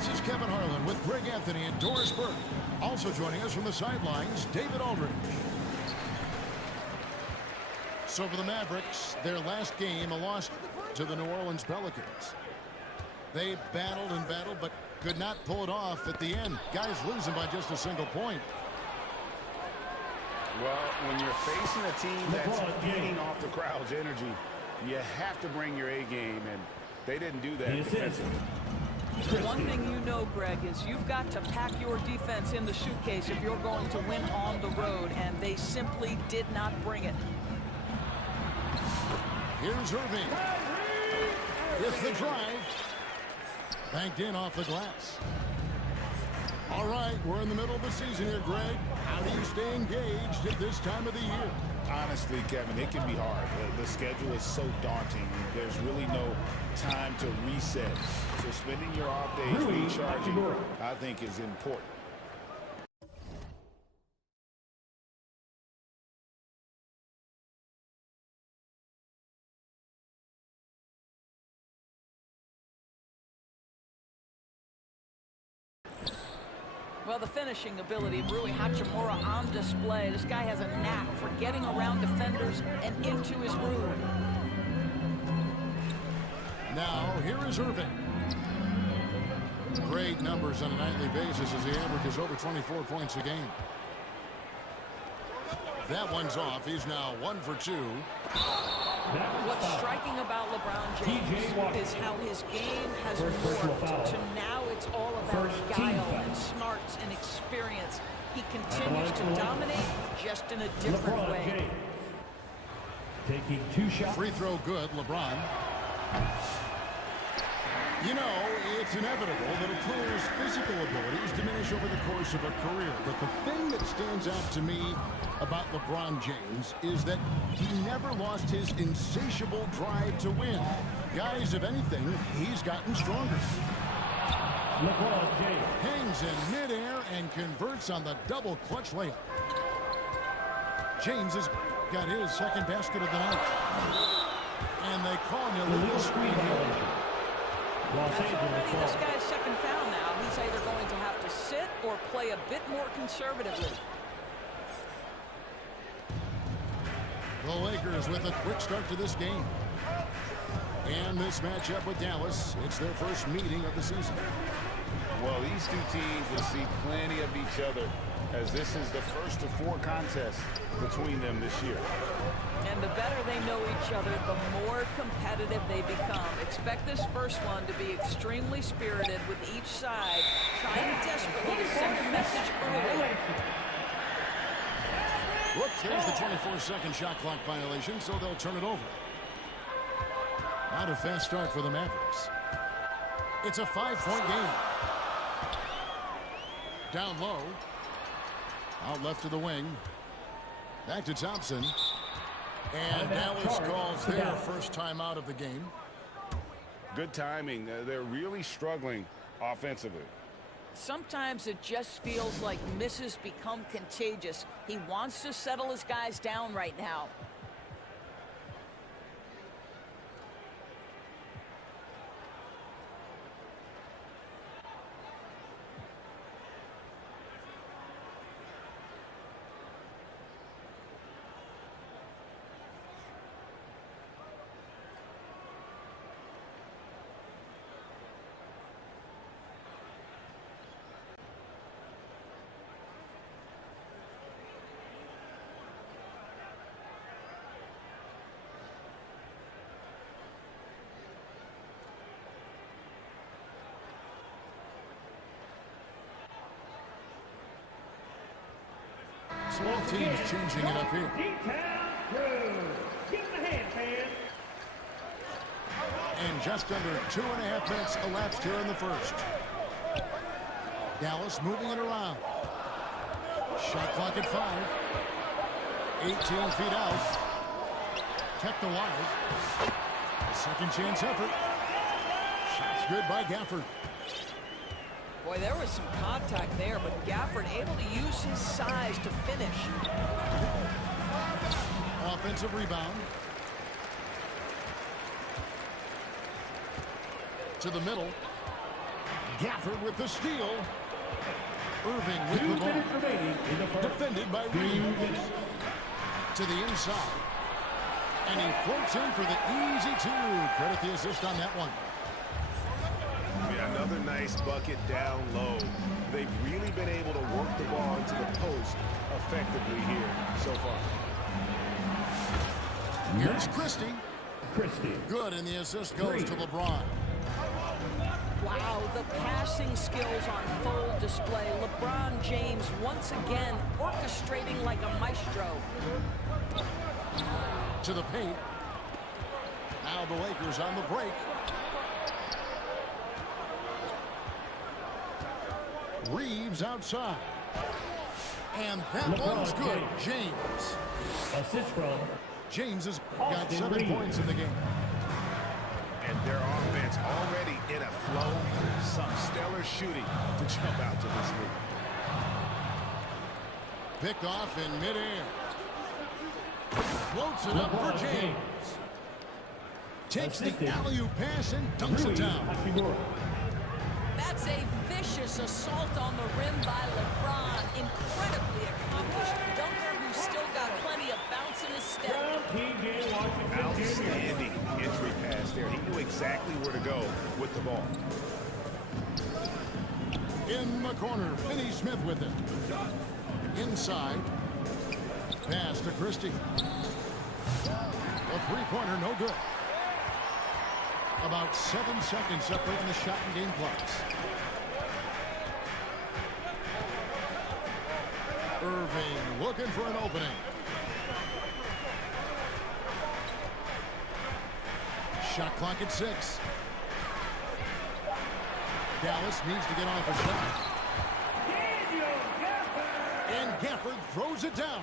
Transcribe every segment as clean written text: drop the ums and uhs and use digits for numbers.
This is Kevin Harlan with Greg Anthony and Doris Burke. Also joining us from the sidelines, David Aldridge. So for the Mavericks, their last game, a loss to the New Orleans Pelicans. They battled and battled, but could not pull it off at the end. Guys losing by just a single point. Well, when you're facing a team that's feeding off the crowd's energy, you have to bring your A game, and they didn't do that defensively. One thing you know, Greg, is you've got to pack your defense in the suitcase if you're going to win on the road, and they simply did not bring it. Here's Irving. It's the drive. Banked in off the glass. All right, we're in the middle of the season here, Greg. How do you stay engaged at this time of the year? Honestly, Kevin, it can be hard. The schedule is so daunting. There's really no time to reset. So spending your off days recharging, I think, is important. Well, the finishing ability of Rui Hachimura on display. This guy has a knack for getting around defenders and into his groove. Now, here is Irving. Great numbers on a nightly basis as he averages over 24 points a game. That one's off. He's now 1 for 2. What's striking about LeBron James is how his game has morphed to now it's all about guile and smarts and experience. He continues to dominate just in a different way. Taking 2 shots. Free throw good, LeBron. You know, it's inevitable that a player's physical abilities diminish over the course of a career. But the thing that stands out to me about LeBron James is that he never lost his insatiable drive to win. Guys, if anything, he's gotten stronger. LeBron James Hangs in midair and converts on the double clutch layup. James has got his second basket of the night. And they call him a little screen here. That's already this guy's second foul now. He's either going to have to sit or play a bit more conservatively. The Lakers with a quick start to this game. And this matchup with Dallas, it's their first meeting of the season. Well, these two teams will see plenty of each other, as this is the first of 4 contests between them this year. And the better they know each other, the more competitive they become. Expect this first one to be extremely spirited, with each side trying desperately to send a message early. Whoops, there's the 24-second shot clock violation, so they'll turn it over. Not a fast start for the Mavericks. It's a 5-point game. Down low. Out left to the wing. Back to Thompson. And Dallas calls their first time out of the game. Good timing. They're really struggling offensively. Sometimes it just feels like misses become contagious. He wants to settle his guys down right now. Small teams changing it up here. Give him a hand, man. And just under 2.5 minutes elapsed here in the first. Dallas moving it around. Shot clock at 5. 18 feet out. Kept alive. A second chance effort. Shots good by Gafford. Boy, there was some contact there, but Gafford able to use his size to finish. Offensive rebound. To the middle. Gafford with the steal. Irving with 2 the ball. minutes remaining in the first. Defended by 2 Reed. minutes. To the inside. And he floats in for the easy two. Credit the assist on that one. Yeah, another nice bucket down low. They've really been able to work the ball into the post effectively here so far. Here's Christie. Christie. Good, and the assist goes to LeBron. Wow, the passing skills on full display. LeBron James once again orchestrating like a maestro. To the paint. Now the Lakers on the break. Reeves outside. And that one's good. James. Assist from James has got Austin 7 Reeves. points in the game. And their offense already in a flow. Some stellar shooting to jump out to this lead. Picked off in midair. Floats it up for James. Takes the alley-oop pass and dunks it down. That's a vicious assault on the rim by LeBron. Incredibly accomplished dunker who's still got plenty of bounce in his step. Outstanding entry pass there. He knew exactly where to go with the ball. In the corner, Finney-Smith with it. Inside. Pass to Christie. A three-pointer, no good. About 7 seconds separating the shot and game clocks. Irving looking for an opening. Shot clock at 6. Dallas needs to get off a shot. And Gafford throws it down.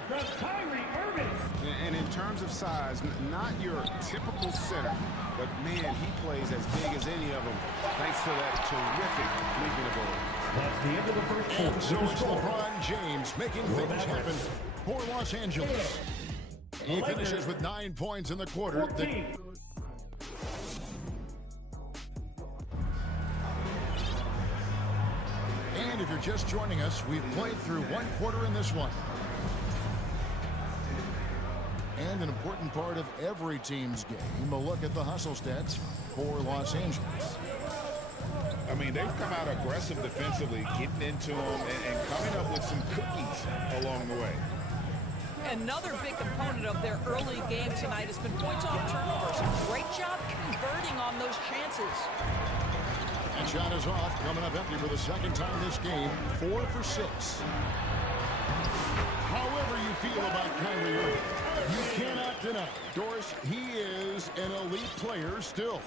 And in terms of size, not your typical center, but man, he plays as big as any of them, thanks to that terrific leaping ability. That's the end of the first quarter. And so it's LeBron James making things happen for Los Angeles. He finishes with 9 points in the quarter. And if you're just joining us, we've played through 1 quarter in this one. And an important part of every team's game, a look at the hustle stats for Los Angeles. I mean, they've come out aggressive defensively, getting into them and coming up with some cookies along the way. Another big component of their early game tonight has been points off turnovers. Great job converting on those chances. And shot is off, coming up empty for the second time this game, 4 for 6. However you feel about Kyrie Irving, you cannot deny, Doris, he is an elite player still.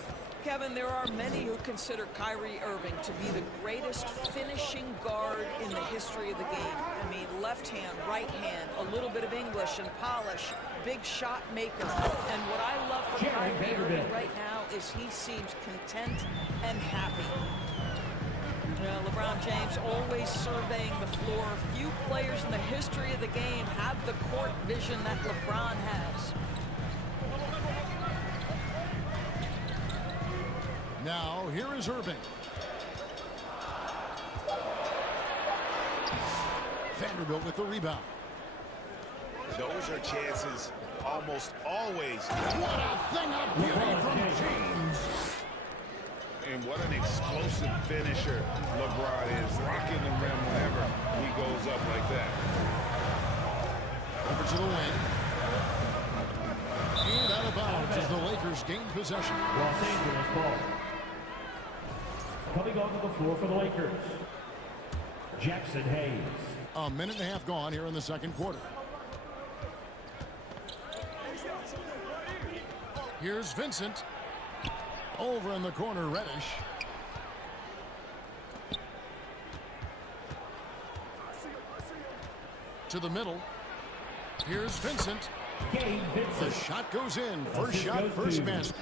Kevin, there are many who consider Kyrie Irving to be the greatest finishing guard in the history of the game. I mean, left hand, right hand, a little bit of English and polish, big shot maker. And what I love for Kyrie Irving right now is he seems content and happy. LeBron James always surveying the floor. Few players in the history of the game have the court vision that LeBron has. Now, here is Irving. Vanderbilt with the rebound. Those are chances almost always. What a thing of beauty from James. And what an explosive finisher LeBron is, rocking the rim whenever he goes up like that. Over to the wing. And out of bounds as the Lakers gain possession. Los Angeles ball. Coming onto the floor for the Lakers, Jackson Hayes. A minute and a half gone here in the second quarter. Here's Vincent. Over in the corner, Reddish. To the middle. Here's Vincent. The shot goes in. First shot, first basket.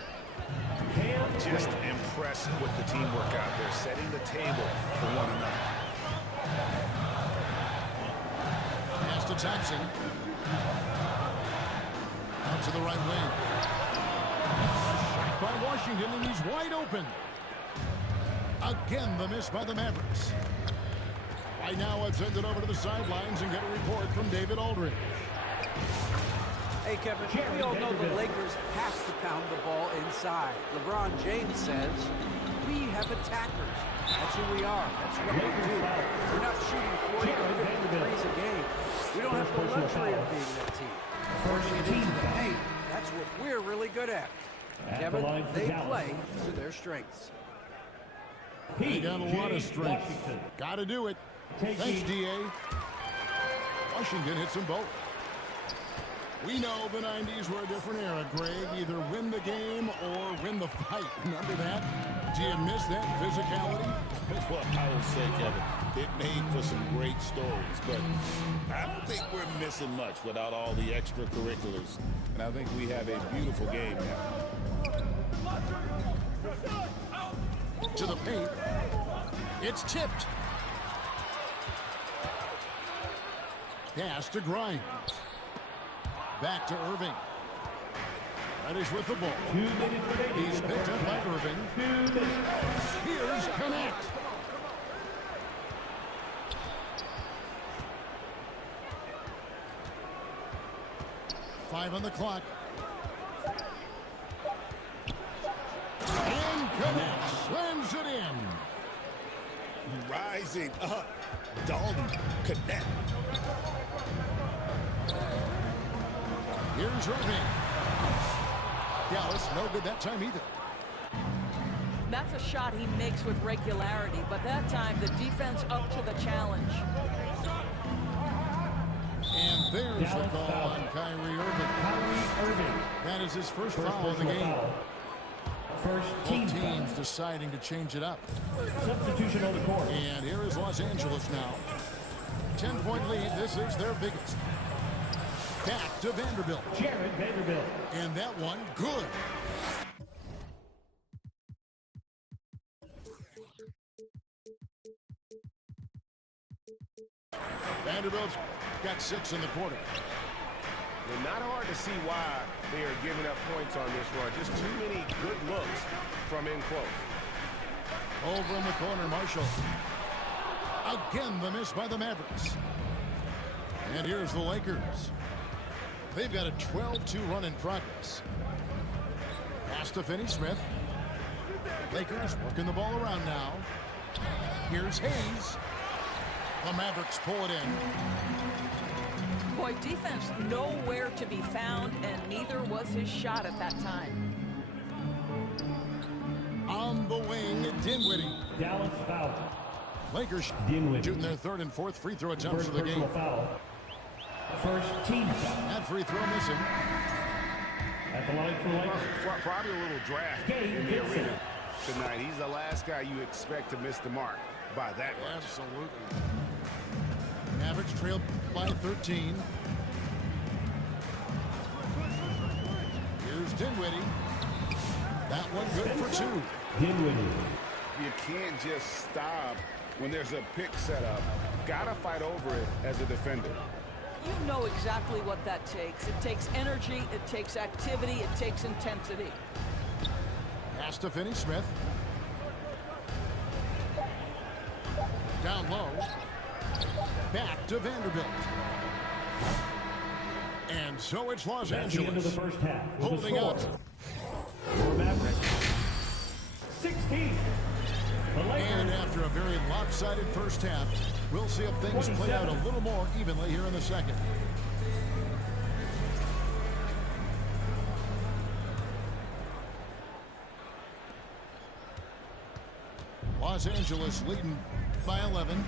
Just impressed with the teamwork out there, setting the table for one another. Pass to Thompson. Out to the right wing. Shot by Washington, and he's wide open. Again, the miss by the Mavericks. Right now, let's send it over to the sidelines and get a report from David Aldridge. Hey, Kevin, we all know the Lakers have to pound the ball inside. LeBron James says, we have attackers. That's who we are. That's what we do. We're not shooting 40 or 50 threes a game. We don't have the luxury of being that team. Forcing it into the paint. That's what we're really good at. Kevin, they play to their strengths. He got a lot of strength. Got to do it. Thanks, D.A. Washington hits them both. We know the 90s were a different era, Greg. Either win the game or win the fight. Remember that? Do you miss that physicality? Well, I will say, Kevin, it made for some great stories, but I don't think we're missing much without all the extracurriculars. And I think we have a beautiful game now. To the paint. It's tipped. Pass to Grimes. Back to Irving. Reddish with the ball. He's picked up by Irving. Here's Connect. Five on the clock. And Connect slams it in. Rising up. Dalton Connect. Here's Irving. Dallas, no good that time either. That's a shot he makes with regularity, but that time the defense up to the challenge. And there's the call on Kyrie Irving. That is his first foul of the game. First Both teams deciding to change it up. Substitution on the court. And here is Los Angeles now. 10-point lead. This is their biggest. Back to Vanderbilt. Jared Vanderbilt. And that one, good. Vanderbilt's got 6 in the quarter. Well, not hard to see why they are giving up points on this run. Just too many good looks from in close. Over in the corner, Marshall. Again, the miss by the Mavericks. And here's the Lakers. They've got a 12-2 run in progress. Pass to Finney-Smith. Lakers working the ball around now. Here's Hayes. The Mavericks pull it in. Boy, defense nowhere to be found, and neither was his shot at that time. On the wing, Dinwiddie. Dallas foul. Lakers Dinwiddie. shooting their 3rd and 4th free throw attempts of the game. Foul. First team foul. That free throw missing. At the line for Lakers. Probably a little draft in the arena tonight. He's the last guy you expect to miss the mark by that much. Absolutely. Mavericks trailed by 13. Here's Dinwiddie. That one good for 2. Dinwiddie. You can't just stop when there's a pick set up. Gotta fight over it as a defender. You know exactly what that takes. It takes energy, it takes activity, it takes intensity. Pass to Finney-Smith. Down low. Back to Vanderbilt. And so it's Los That's the end of Angeles the first half. holding out. For Mavericks. 16. The Lakers. And after a very lopsided first half, we'll see if things play out a little more evenly here in the second. Los Angeles leading by 11.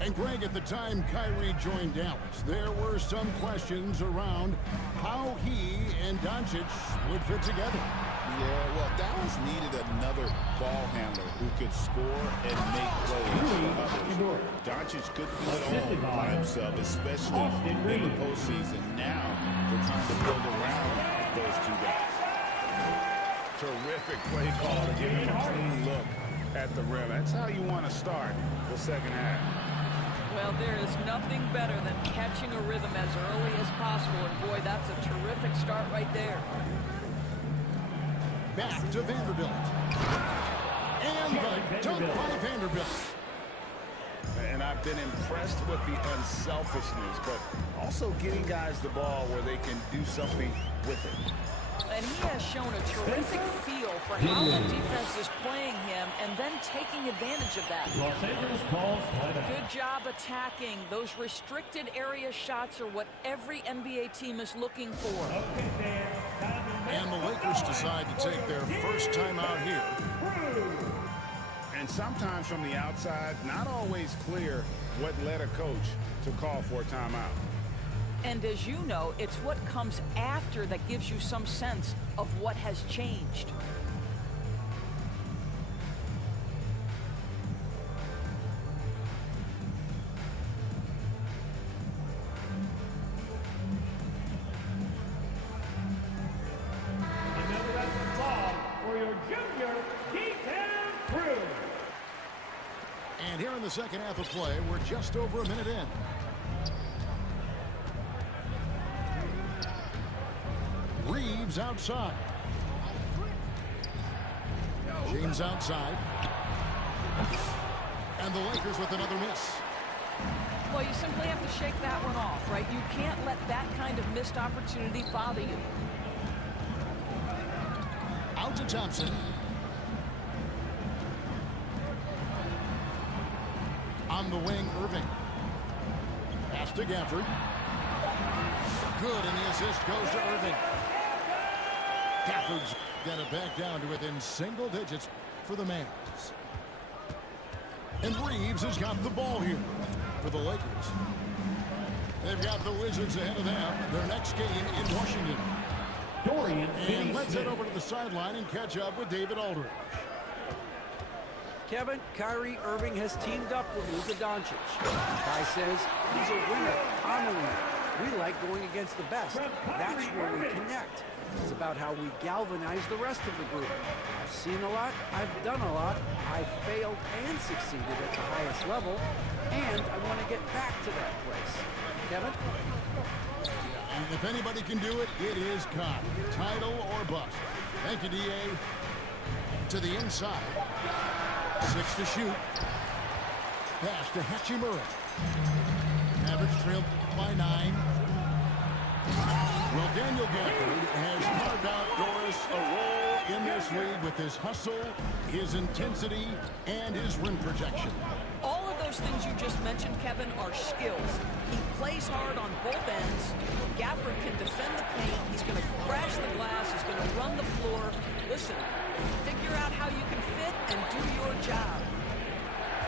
And Greg, at the time Kyrie joined Dallas, there were some questions around how he and Doncic would fit together. Yeah, well, Dallas needed another ball handler who could score and make plays for others. Doncic couldn't do it all by himself, especially in the postseason. Now they're trying to build around those two guys. Terrific play call to give him a clean look at the rim. That's how you want to start the second half. Well, there is nothing better than catching a rhythm as early as possible, and boy, that's a terrific start right there. Back to Vanderbilt. And the dunk by Vanderbilt. And I've been impressed with the unselfishness, but also getting guys the ball where they can do something with it. And he has shown a terrific feel for how the defense is playing him and then taking advantage of that. Los Angeles calls timeout. Good job attacking. Those restricted area shots are what every NBA team is looking for. Okay, fans. And the Lakers decide to take their first timeout here. And sometimes from the outside, not always clear what led a coach to call for a timeout. And as you know, it's what comes after that gives you some sense of what has changed. Another referee ball for your junior D-Town crew. And here in the second half of play, we're just over a minute in. Reeves outside. James outside. And the Lakers with another miss. Well, you simply have to shake that one off, right? You can't let that kind of missed opportunity bother you. Out to Thompson. On the wing, Irving. Pass to Gafford. Good, and the assist goes to Irving. Gafford's got it back down to within single digits for the Mavs. And Reeves has got the ball here for the Lakers. They've got the Wizards ahead of them. Their next game in Washington. Dorian And let's head over to the sideline and catch up with David Aldridge. Kevin, Kyrie Irving has teamed up with Luka Doncic. Kai says he's a winner. I'm a winner. We like going against the best. That's where we connect. It's about how we galvanize the rest of the group. I've seen a lot. I've done a lot. I've failed and succeeded at the highest level. And I want to get back to that place. Kevin? And if anybody can do it, it is Kai. Title or bust. Thank you, D.A. To the inside. 6 to shoot. Pass to Hachimura. Average trailed by 9. Well, Daniel Gafford has carved out Doris a role in this league with his hustle, his intensity, and his rim protection. All of those things you just mentioned, Kevin, are skills. He plays hard on both ends. Gafford can defend the paint. He's going to crash the glass. He's going to run the floor. Listen, figure out how you can fit and do your job.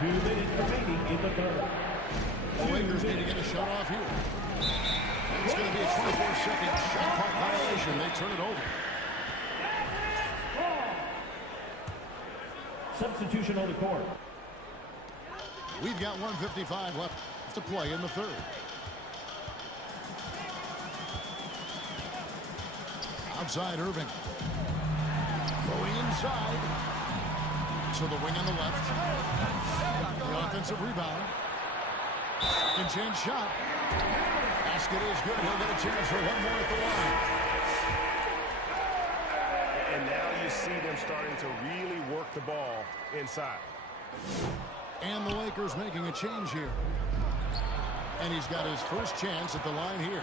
2 minutes remaining in the third. The Lakers need to get a shot off here. And it's going to be a 24-second shot clock violation. They turn it over. Substitution on the court. We've got 1:55 left to play in the third. Outside Irving. Going inside. To the wing on the left. The offensive rebound. Second chance shot. Basket is good. He'll get a chance for one more at the line. And now you see them starting to really work the ball inside. And the Lakers making a change here. And he's got his first chance at the line here.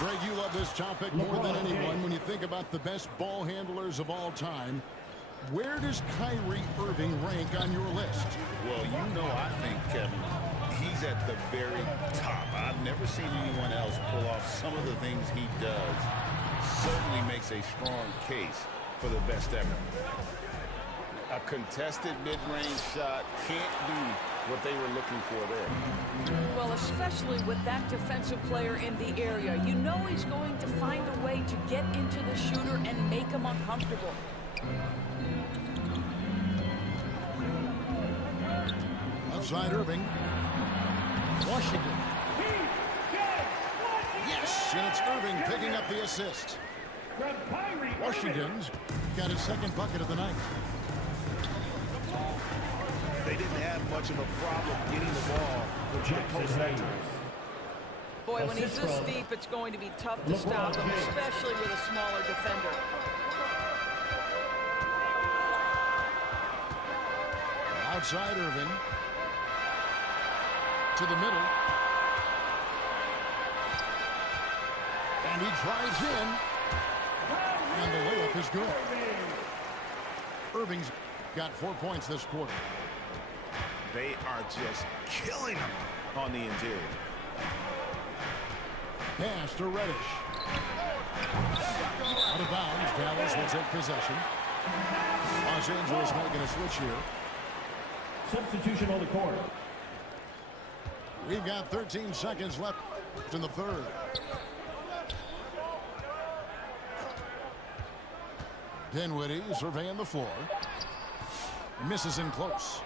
Greg, you love this topic more than anyone when you think about the best ball handlers of all time. Where does Kyrie Irving rank on your list? Well, you know, I think, Kevin, he's at the very top. I've never seen anyone else pull off some of the things he does. Certainly makes a strong case for the best ever. A contested mid-range shot can't be what they were looking for there. Well, especially with that defensive player in the area, you know he's going to find a way to get into the shooter and make him uncomfortable. Outside Irving. Washington. Yes, and it's Irving picking up the assist. Washington's got his second bucket of the night. They didn't have much of a problem getting the ball with the post that time. Boy, when he's this deep, it's going to be tough to stop him, especially with a smaller defender. Outside Irving. To the middle. And he drives in. And the layup is good. Irving's got 4 points this quarter. They are just killing him on the interior. Pass to Reddish. Out of bounds. Dallas will take possession. Los Angeles making a switch here. Substitution on the court. We've got 13 seconds left in the third. Dinwiddie surveying the floor. Misses in close.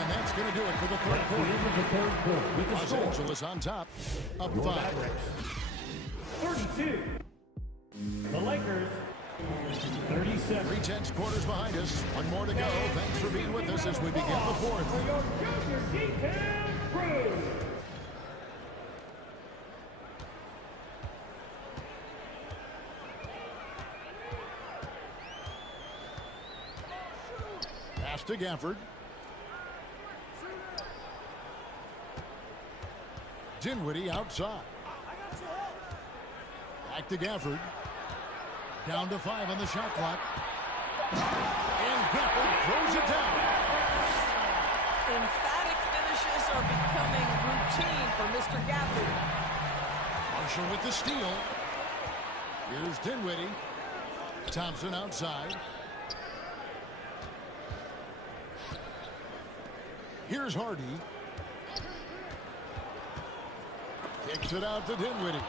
And that's going to do it for the third quarter. Los Angeles on top, up 5. 32. The Lakers, 37. 3/10 quarters behind us. One more to go. Thanks for being with us as we begin the fourth. For your junior D10 crew. Pass to Gafford. Dinwiddie outside. Back to Gafford. Down to 5 on the shot clock. And Gafford throws it down. Emphatic finishes are becoming routine for Mr. Gafford. Marshall with the steal. Here's Dinwiddie. Thompson outside. Here's Hardy. Kicks it out to Dinwiddie.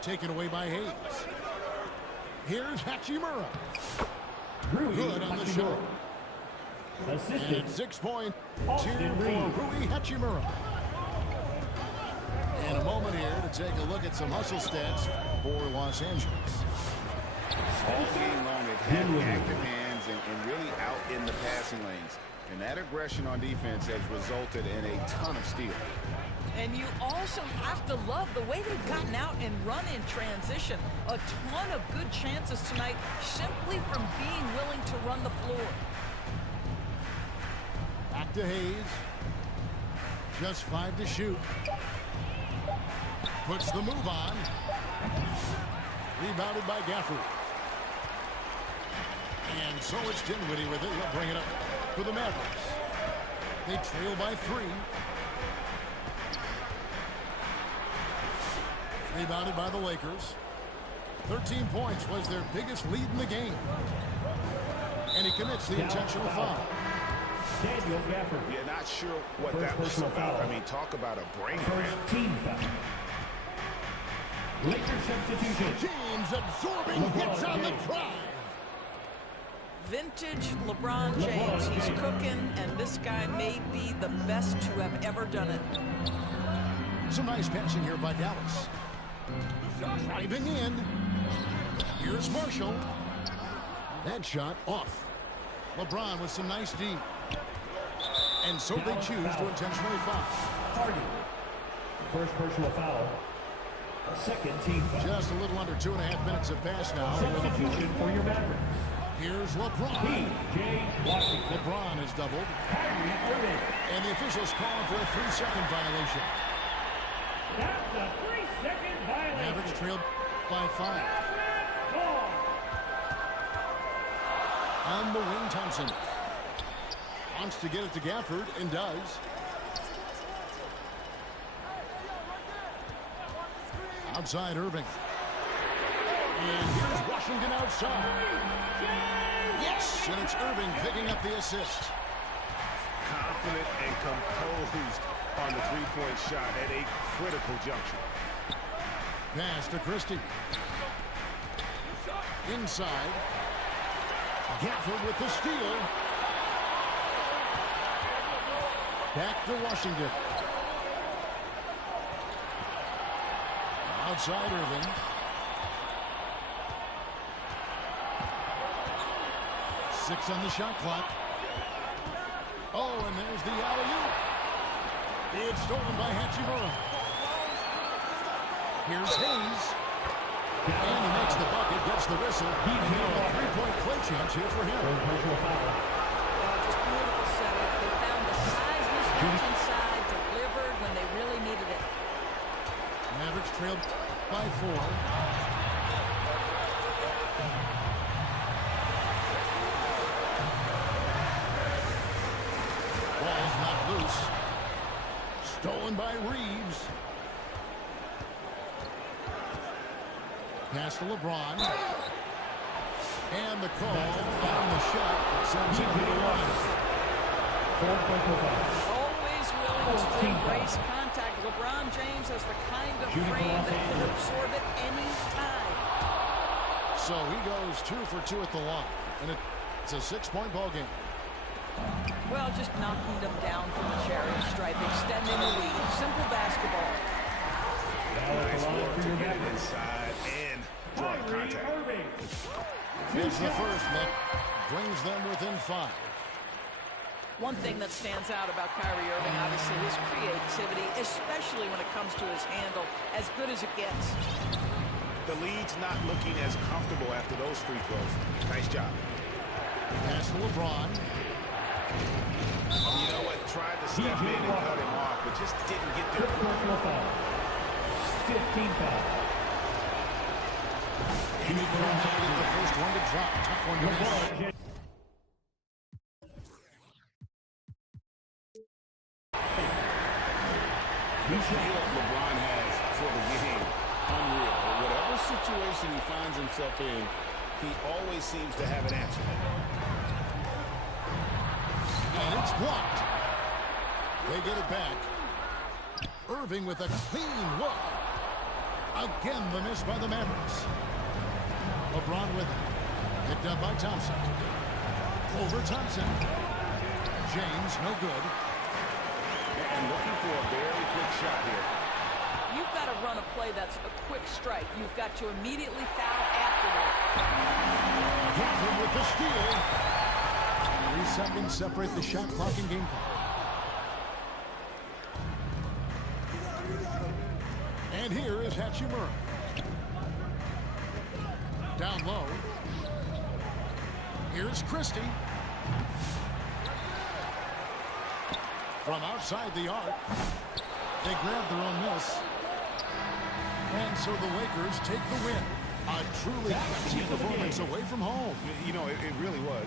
Taken away by Hayes. Here's Hachimura. Good on the shot. Assisted. And 6 point Austin cheer for Reeves. Rui Hachimura. And a moment here to take a look at some hustle stats for Los Angeles. All game long, they've had active hands and really out in the passing lanes. And that aggression on defense has resulted in a ton of steals. And you also have to love the way they've gotten out and run in transition. A ton of good chances tonight simply from being willing to run the floor. Back to Hayes. Just 5 to shoot. Puts the move on. Rebounded by Gafford. And so it's Dinwiddie with it. He'll bring it up for the Mavericks. They trail by 3. Rebounded by the Lakers. 13 points was their biggest lead in the game. And he commits the intentional foul. Daniel Gafford. Yeah, not sure what First that was personal about. foul. I mean, talk about a brain First cramp. team foul. Lakers substitution. James absorbing hits on the drive. Vintage LeBron James. He's cooking, and this guy may be the best to have ever done it. Some nice passing here by Dallas. Driving in. Here's Marshall. That shot off. LeBron with some nice D. And so they choose to intentionally foul. Hardy. First personal foul. Second team foul. Just a little under 2.5 minutes have passed now. Substitution for your Mavericks. Here's LeBron. P.J. Washington. LeBron is doubled. Kyrie Irving. And the officials calling for a 3-second violation. That's a 3-second violation. Mavericks trailed by 5. On the wing, Thompson wants to get it to Gafford and does. Outside Irving. And here's Washington outside. Yes, and it's Irving picking up the assist. Confident and composed on the three-point shot at a critical juncture. Pass to Christie. Inside. Gafford with the steal. Back to Washington. Outside Irving. Six on the shot clock. Oh, and there's the alley-oop. It's stolen by Hachimura. Here's Hayes. And he makes the bucket, gets the whistle. And now a 3-point play chance here for him. First personal foul. Just Bounce inside, delivered when they really needed it. Mavericks trailed by 4. Ball's not loose. Stolen by Reeves. Pass to LeBron. And the call on the shot that sends him to the line. Always willing to embrace contact. LeBron James has the kind of frame that can absorb it any time. So he goes 2 for 2 at the line. And it's a 6-point ball game. Well, just knocking them down from the chariot stripe, extending the lead. Simple basketball. Nice work to get it inside and draw the contact. Here's the first that brings them within 5. One thing that stands out about Kyrie Irving, obviously, his creativity, especially when it comes to his handle, as good as it gets. The lead's not looking as comfortable after those free throws. Nice job. Pass to LeBron. You know what? Tried to step in and cut him off, but just didn't get there. 15 foul. He made the first one to drop. Tough one to miss. The feel LeBron has for the game, unreal. Whatever situation he finds himself in, he always seems to have an answer. And it's blocked. They get it back. Irving with a clean look. Again, the miss by the Mavericks. LeBron with it. Picked up by Thompson. Over Thompson. James, no good. And looking for a very quick shot here. You've got to run a play that's a quick strike. You've got to immediately foul after that. Johnson with the steal. 3 seconds separate the shot clock and game clock. And here is Hachimura. Down low. Here's Christie. From outside the arc. They grab their own miss. And so the Lakers take the win. A truly team performance away from home. You know, it really was.